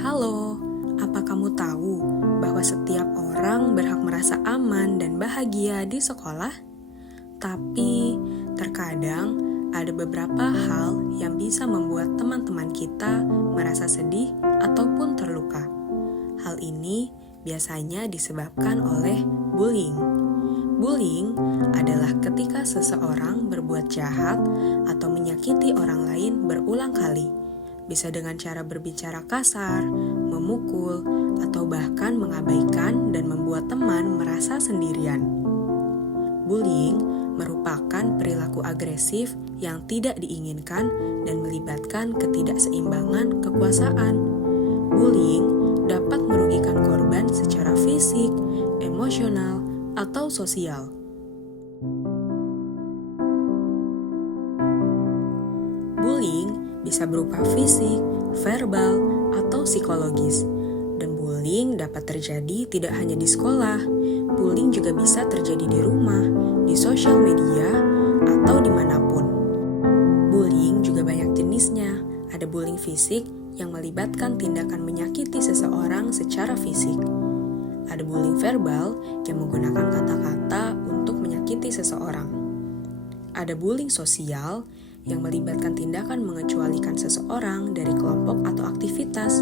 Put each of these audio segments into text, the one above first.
Halo, apa kamu tahu bahwa setiap orang berhak merasa aman dan bahagia di sekolah? Tapi terkadang ada beberapa hal yang bisa membuat teman-teman kita merasa sedih ataupun terluka. Hal ini biasanya disebabkan oleh bullying. Bullying adalah ketika seseorang berbuat jahat atau menyakiti orang lain berulang kali. Bisa dengan cara berbicara kasar, memukul, atau bahkan mengabaikan dan membuat teman merasa sendirian. Bullying merupakan perilaku agresif yang tidak diinginkan dan melibatkan ketidakseimbangan kekuasaan. Bullying dapat merugikan korban secara fisik, emosional, atau sosial. Bullying bisa berupa fisik, verbal, atau psikologis. Dan bullying dapat terjadi tidak hanya di sekolah. Bullying juga bisa terjadi di rumah, di sosial media, atau dimanapun. Bullying juga banyak jenisnya. Ada bullying fisik yang melibatkan tindakan menyakiti seseorang secara fisik. Ada bullying verbal yang menggunakan kata-kata untuk menyakiti seseorang. Ada bullying sosial yang melibatkan tindakan mengecualikan seseorang dari kelompok atau aktivitas.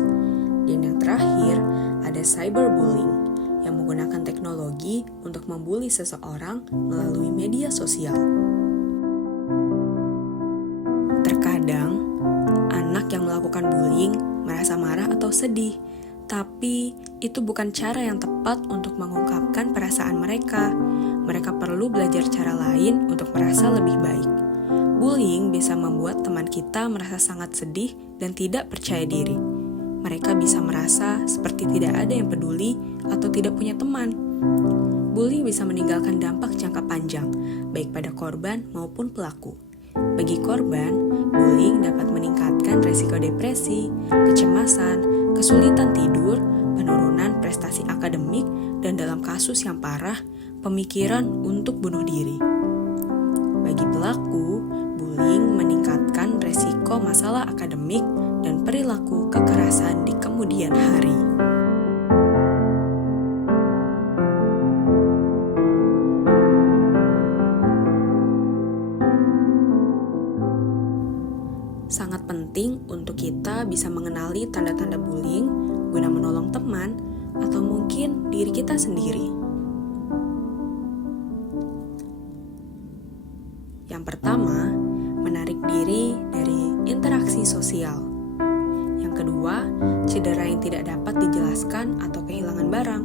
Dan yang terakhir, ada cyberbullying yang menggunakan teknologi untuk membuli seseorang melalui media sosial. Terkadang, anak yang melakukan bullying merasa marah atau sedih, tapi itu bukan cara yang tepat untuk mengungkapkan perasaan mereka. Mereka perlu belajar cara lain untuk merasa lebih baik. Bullying bisa membuat teman kita merasa sangat sedih dan tidak percaya diri. Mereka bisa merasa seperti tidak ada yang peduli atau tidak punya teman. Bullying bisa meninggalkan dampak jangka panjang, baik pada korban maupun pelaku. Bagi korban, bullying dapat meningkatkan risiko depresi, kecemasan, kesulitan tidur, penurunan prestasi akademik, dan dalam kasus yang parah, pemikiran untuk bunuh diri. Bagi pelaku, bullying meningkatkan resiko masalah akademik dan perilaku kekerasan di kemudian hari. Sangat penting untuk kita bisa mengenali tanda-tanda bullying guna menolong teman atau mungkin diri kita sendiri. Yang pertama, menarik diri dari interaksi sosial. Yang kedua, cedera yang tidak dapat dijelaskan atau kehilangan barang.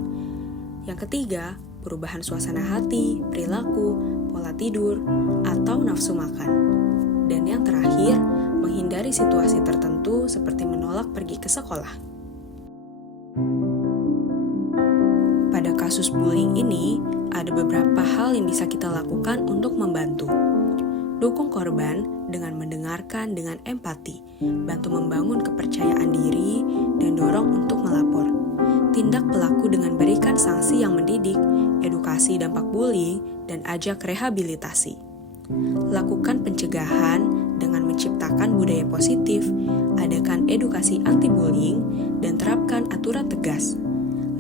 Yang ketiga, perubahan suasana hati, perilaku, pola tidur, atau nafsu makan. Dan yang terakhir, menghindari situasi tertentu seperti menolak pergi ke sekolah. Pada kasus bullying ini, ada beberapa hal yang bisa kita lakukan untuk membantu. Dukung korban dengan mendengarkan dengan empati, bantu membangun kepercayaan diri, dan dorong untuk melapor. Tindak pelaku dengan berikan sanksi yang mendidik, edukasi dampak bullying, dan ajak rehabilitasi. Lakukan pencegahan dengan menciptakan budaya positif, adakan edukasi anti-bullying, dan terapkan aturan tegas.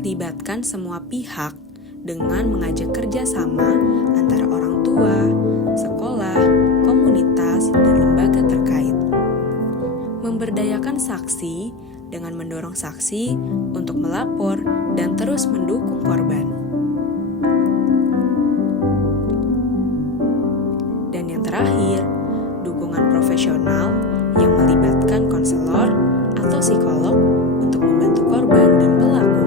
Libatkan semua pihak dengan mengajak kerjasama antara orang tua, sekolah, komunitas, dan lembaga terkait. Memberdayakan saksi dengan mendorong saksi untuk melapor dan terus mendukung korban. Dan yang terakhir, dukungan profesional yang melibatkan konselor atau psikolog untuk membantu korban dan pelaku.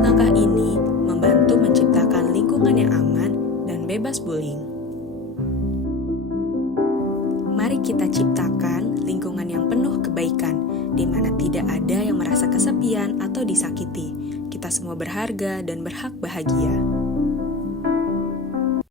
Langkah ini membantu menciptakan lingkungan yang aman dan bebas bullying. Mari kita ciptakan lingkungan yang penuh kebaikan, di mana tidak ada yang merasa kesepian atau disakiti. Kita semua berharga dan berhak bahagia.